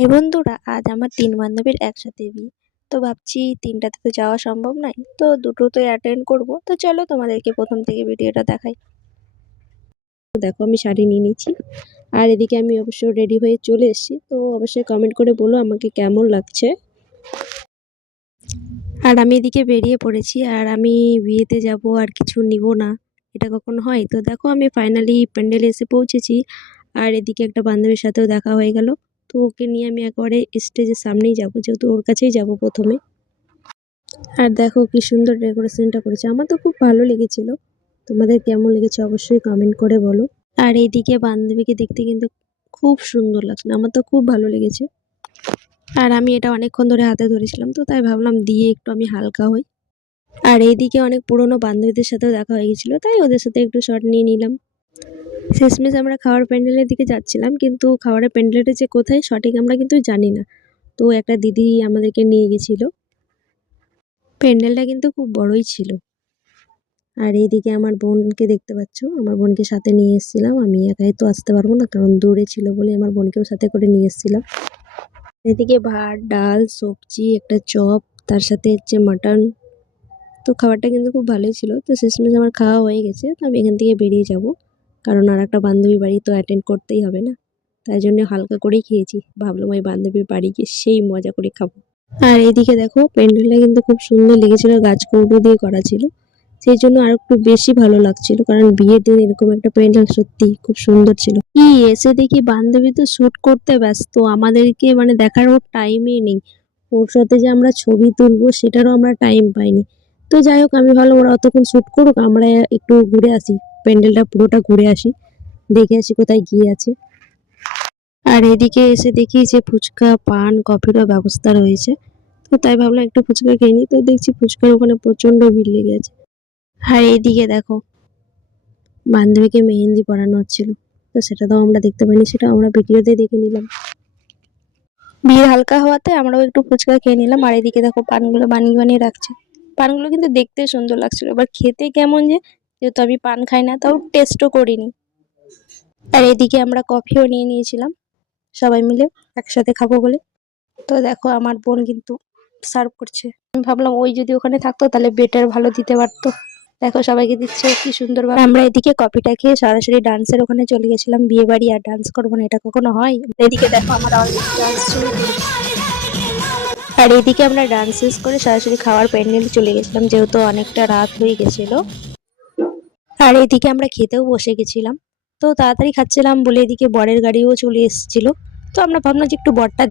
এই বন্ধুরা, আজ আমার ৩ বান্ধবীর একসাথে বিয়ে। তো ভাবছি ৩টাতে তো যাওয়া সম্ভব নয়, তো দুটোতে অ্যাটেন্ড করব। তো চলো তোমাদেরকে প্রথম থেকে ভিডিওটা দেখাই। তো দেখো আমি শাড়ি নিয়ে নিচ্ছি, আর এদিকে আমি অবশ্য রেডি হয়ে চলে এসেছি। তো অবশ্যই কমেন্ট করে বলো আমাকে কেমন লাগছে। আর আমি এদিকে বেরিয়ে পড়েছি, আর আমি বিয়েতে যাব আর কিছু নিব না, এটা কখনো হয়? তো দেখো আমি ফাইনালি প্যান্ডেলে এসে পৌঁছেছি, আর এদিকে একটা বান্ধবীর সাথেও দেখা হয়ে গেল। তো ওকে নিয়ে আমি একবারে স্টেজের সামনেই যাব, যেহেতু ওর কাছেই যাব প্রথমে। আর দেখো কি সুন্দর ডেকোরেশনটা করেছে, আমার তো খুব ভালো লেগেছিল। তোমাদের কেমন লেগেছে অবশ্যই কমেন্ট করে বলো। আর এইদিকে বান্ধবীকে দেখতে কিন্তু খুব সুন্দর লাগছে, আমার তো খুব ভালো লেগেছে। আর আমি এটা অনেকক্ষণ ধরে হাতে ধরেছিলাম, তো তাই ভাবলাম দিয়ে একটু আমি হালকা হই। আর এইদিকে অনেক পুরনো বান্ধবীদের সাথেও দেখা হয়ে গেছিলো, তাই ওদের সাথে একটু শট নিয়ে নিলাম। শেষমেশ আমরা খাওয়ার প্যান্ডেলের দিকে যাচ্ছিলাম, কিন্তু খাবারের প্যান্ডেলটা যে কোথায় সঠিক আমরা কিন্তু জানি না। তো একটা দিদি আমাদেরকে নিয়ে গেছিলো। প্যান্ডেলটা কিন্তু খুব বড়ই ছিল। আর এইদিকে আমার বোনকে দেখতে পাচ্ছ, আমার বোনকে সাথে নিয়ে এসেছিলাম। আমি একাই তো আসতে পারবো না, কারণ দূরে ছিল বলে আমার বোনকেও সাথে করে নিয়ে এসেছিলাম। এদিকে ভাত, ডাল, সবজি, একটা চপ, তার সাথে হচ্ছে মাটন। তো খাবারটা কিন্তু খুব ভালোই ছিল। তো শেষমেশ আমার খাওয়া হয়ে গেছে, তো আমি এখান থেকে বেরিয়ে যাব, কারণ আর একটা বান্ধবীর বাড়ি তো অ্যাটেন্ড করতেই হবে না। তাই জন্য হালকা করেই খেয়েছি, ভাবলাম ওই বান্ধবীর বাড়ি গিয়ে সেই মজা করে খাবো। আর এইদিকে দেখো প্যান্ডেলটা কিন্তু খুব সুন্দর লেগেছিল, গাছ কৌটো দিয়ে করা ছিল, সেই জন্য আর একটু বেশি ভালো লাগছিল। কারণ বিয়ের দিন এরকম একটা প্যান্ডেল সত্যি খুব সুন্দর ছিল। কি এসে দেখি বান্ধবী তো শুট করতে ব্যস্ত, আমাদেরকে মানে দেখারও টাইমই নেই। ওর সাথে যে আমরা ছবি তুলবো সেটারও আমরা টাইম পাইনি। তো যাই হোক, আমি ভাবলাম ওরা অতক্ষণ শুট করুক, আমরা একটু ঘুরে আসি, প্যান্ডেলটা পুরোটা ঘুরে আসি, দেখে আসি কোথায় গিয়ে আছে। আর এদিকে এসে দেখি যে ফুচকা, পান, কফিরও ব্যবস্থা রয়েছে। তো তাই ভাবলাম একটু ফুচকা খেয়ে নিই। তো দেখছি ফুচকার ওখানে প্রচন্ড ভিড় লেগে আছে। আর এইদিকে দেখো বান্ধবীকে মেহেন্দি পরানো হচ্ছিল, তো সেটা তো আমরা দেখতে পাইনি, সেটা আমরা ভিডিওতে দেখে নিলাম। ভিড় হালকা হওয়াতে আমরাও একটু ফুচকা খেয়ে নিলাম। আর এদিকে দেখো পানগুলো বানিয়ে বানিয়ে রাখছে। পানগুলো কিন্তু দেখতে সুন্দর লাগছিল, এবার খেতে কেমন, যেহেতু আমি পান খাই না, তাও টেস্টও করিনি। আর এদিকে আমরা কফিও নিয়ে নিয়েছিলাম, সবাই মিলে একসাথে খাবো বলে। তো দেখো আমার বোন কিন্তু সার্ভ করছে। আমি ভাবলাম ওই যদি ওখানে থাকতো তাহলে বেটার ভালো দিতে পারতো। দেখো সবাইকে দিচ্ছে কি সুন্দর ভাবে। আমরা এদিকে কফিটা খেয়ে সরাসরি ডান্সের ওখানে চলে গেছিলাম। বিয়ে বাড়ি আর ডান্স করবো না, এটা কখনো হয়? এদিকে দেখো আমরা অলরেডি ডান্স শুরু করেছি। আর এদিকে আমরা ডান্স শেষ করে সরাসরি খাওয়ার প্যান্ডেল চলে গেছিলাম, যেহেতু অনেকটা রাত হয়ে গেছিল। আর এদিকে আমরা খেতেও বসে গেছিলাম। তো তাড়াতাড়ি খাচ্ছিলাম বলে এদিকে বরের গাড়িও চলে এসেছিল। তো আমরা ভাবলাম যে একটু বরটা